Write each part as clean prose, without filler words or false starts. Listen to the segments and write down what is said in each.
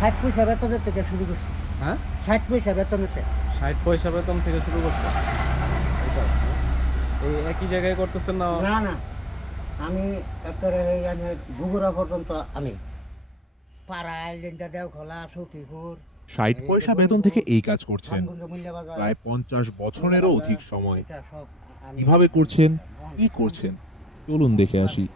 60 পয়সা বেতনের থেকে শুরু করছি। হ্যাঁ, 60 পয়সা বেতনের থেকে। 60 পয়সা বেতন থেকে শুরু করছেন? এটা আছে। এই একই জায়গায় করতেছেন না? না না, আমি একেবারে এখানে বগুড়া পর্যন্ত আমি পাড়া আইল্যান্ডা দেওখোলা সখীপুর ৬০ এই যে পয়সা বেতন থেকে গরুপুর এই কাজ করছেন ধানগুন্ড মূল্য বাজার প্রায় ৫০ মূল্য বছরেরও বাজার অধিক সময়। এটা সব আমি কিভাবে করছেন, বহন কি করছেন, চলুন দেখে আসি।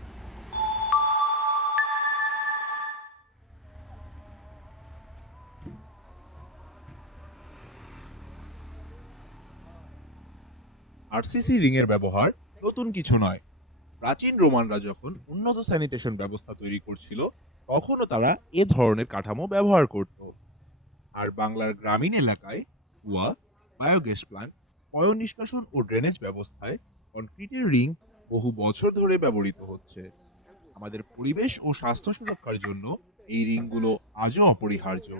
আরসিসি রিং এর ব্যবহার নতুন কিছু নয়। প্রাচীন রোমানরা যখন উন্নত স্যানিটেশন ব্যবস্থা তৈরি করছিল, তখনও তারা এ ধরনের কাঠামো ব্যবহার করত। আর বাংলার গ্রামীণ এলাকায় কুয়া, বায়োগ্যাস প্ল্যান্ট, পয়ঃনিষ্কাশন ও ড্রেনেজ ব্যবস্থায় কনক্রিটের রিং বহু বছর ধরে ব্যবহৃত হচ্ছে। আমাদের পরিবেশ ও স্বাস্থ্য সুরক্ষার জন্য এই রিংগুলো আজও অপরিহার্য।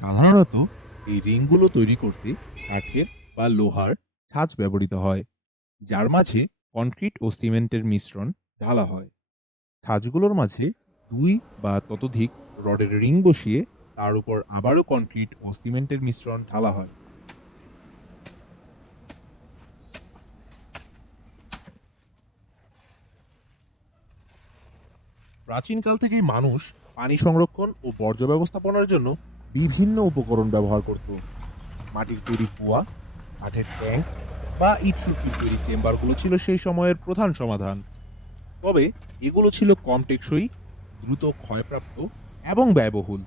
সাধারণত এই রিংগুলো তৈরি করতে কাঠের বা লোহার ছাঁচ ব্যবহৃত হয়, যার মাঝে কনক্রিট ও সিমেন্টের মিশ্রণ ঢালা হয়। ছাঁচগুলোর মাঝে ২ বা ততোধিক রডের রিং বসিয়ে তার উপর আবারও কনক্রিট ও সিমেন্টের মিশ্রণ ঢালা হয়। প্রাচীনকাল থেকেই মানুষ পানি সংরক্ষণ ও বর্জ্য ব্যবস্থাপনার জন্য বিভিন্ন উপকরণ ব্যবহার করত। মাটির তৈরি কুয়া, কাঠের ট্যাঙ্ক বা ইট সুরকির তৈরি চেম্বারগুলো ছিল সেই সময়ের প্রধান সমাধান। তবে এগুলো ছিল কম টেকসই, দ্রুত ক্ষয়প্রাপ্ত এবং ব্যয়বহুল।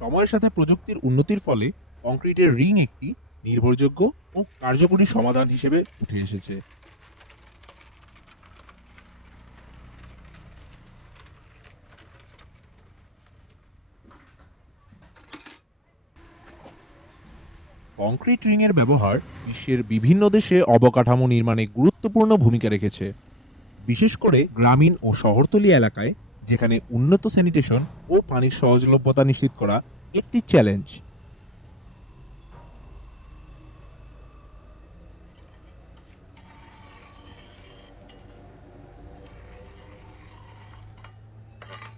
সময়ের সাথে প্রযুক্তির উন্নতির ফলে কংক্রিটের রিং একটি নির্ভরযোগ্য ও কার্যকরী সমাধান হিসেবে উঠে এসেছে। কংক্রিট রিং এর ব্যবহার বিশ্বের বিভিন্ন দেশে অবকাঠামো নির্মাণে গুরুত্বপূর্ণ ভূমিকা রেখেছে, বিশেষ করে গ্রামীণ ও শহরতলি এলাকায়, যেখানে উন্নত স্যানিটেশন ও পানির সহজলভ্যতা নিশ্চিত করা একটি চ্যালেঞ্জ।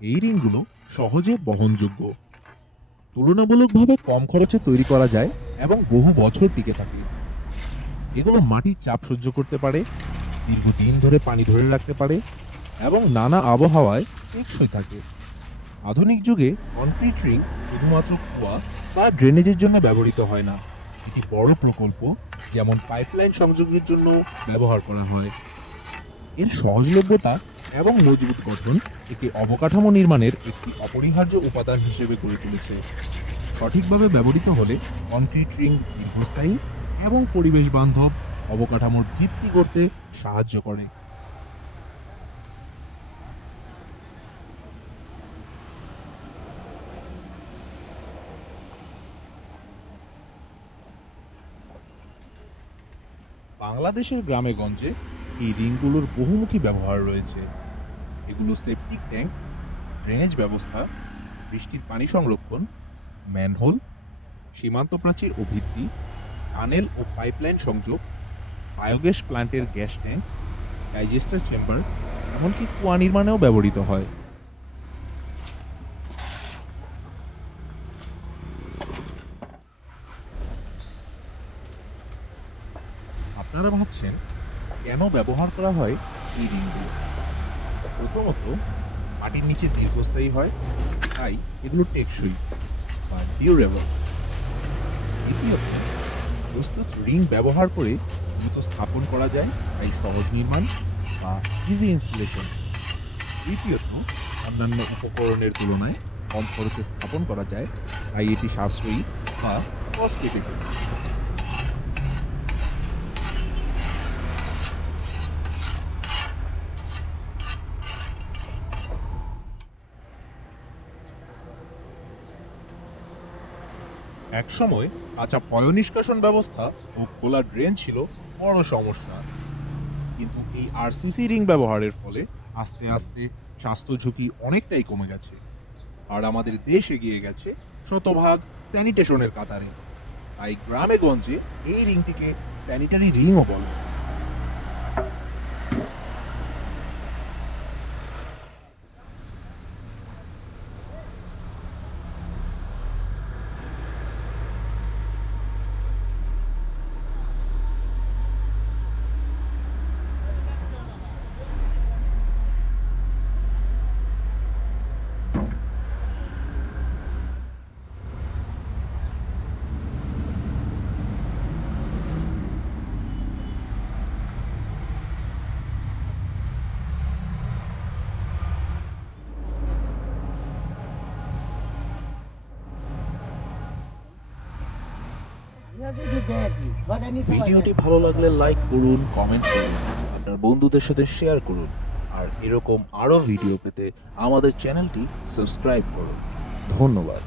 এই রিংগুলো সহজে বহনযোগ্য, তুলনামূলকভাবে কম খরচে তৈরি করা যায় এবং বহু বছর টিকে থাকে। এগুলো মাটির চাপ সহ্য করতে পারে, দীর্ঘদিন ধরে পানি ধরে রাখতে পারে এবং নানা আবহাওয়ায় টেকসই থাকে। আধুনিক যুগে কনক্রিট রিং শুধুমাত্র কুয়া বা ড্রেনেজের জন্য ব্যবহৃত হয় না, এটি বড় প্রকল্প যেমন পাইপলাইন সংযোগের জন্য ব্যবহার করা হয়। এর সহজলভ্যতা এবং মজবুত গঠন একে অবকাঠামো নির্মাণের একটি অপরিহার্য উপাদান হিসেবে গড়ে তুলেছে। সঠিকভাবে ব্যবহৃত হলে কনক্রিট রিং দীর্ঘস্থায়ী এবং পরিবেশ বান্ধব অবকাঠামোর ভিত্তি গড়তে সাহায্য করে। বাংলাদেশের গ্রামে-গঞ্জে এই রিংগুলোর বহুমুখী ব্যবহার রয়েছে। এগুলো সেপটিক ট্যাঙ্ক, ড্রেনেজ ব্যবস্থা, বৃষ্টির পানি সংরক্ষণ, ম্যানহোল, সীমান্ত প্রাচীর ও ভিত্তি, টানেল ও পাইপলাইন সংযোগ, বায়োগ্যাস প্ল্যান্টের গ্যাস ট্যাঙ্ক, ডাইজেস্টার চেম্বার, এমনকি কুয়া নির্মাণেও ব্যবহৃত হয়। আপনারা ভাবছেন কেন ব্যবহার করা হয় এই রিংগুলো? প্রথমত, মাটির নিচে দীর্ঘস্থায়ী হয়, তাই এগুলো টেকসই বা ডিউরেবল। দ্বিতীয়ত, প্রস্তুত রিং ব্যবহার করে দ্রুত স্থাপন করা যায়, তাই সহজ নির্মাণ বা ইজি ইনস্টলেশন। তৃতীয়ত, অন্যান্য উপকরণের তুলনায় কম খরচে স্থাপন করা যায়, তাই এটি সাশ্রয়ী বা কস্ট এফেক্টিভ। একসময় কাঁচা পয়ঃনিষ্কাশন ব্যবস্থা ও খোলা ড্রেন ছিল বড় সমস্যা, কিন্তু এই আরসিসি রিং ব্যবহারের ফলে আস্তে আস্তে স্বাস্থ্য ঝুঁকি অনেকটাই কমে গেছে। আর আমাদের দেশ এগিয়ে গেছে শতভাগ স্যানিটেশনের কাতারে। তাই গ্রামে গঞ্জে এই রিংটিকে স্যানিটারি রিংও বলে। কিছু দেয় কি ছয়টা নিতে পারে। ভিডিওটি ভালো লাগলে লাইক করুন, কমেন্ট করুন, আপনার বন্ধুদের সাথে শেয়ার করুন, আর এরকম আরো ভিডিও পেতে আমাদের চ্যানেলটি সাবস্ক্রাইব করুন। ধন্যবাদ।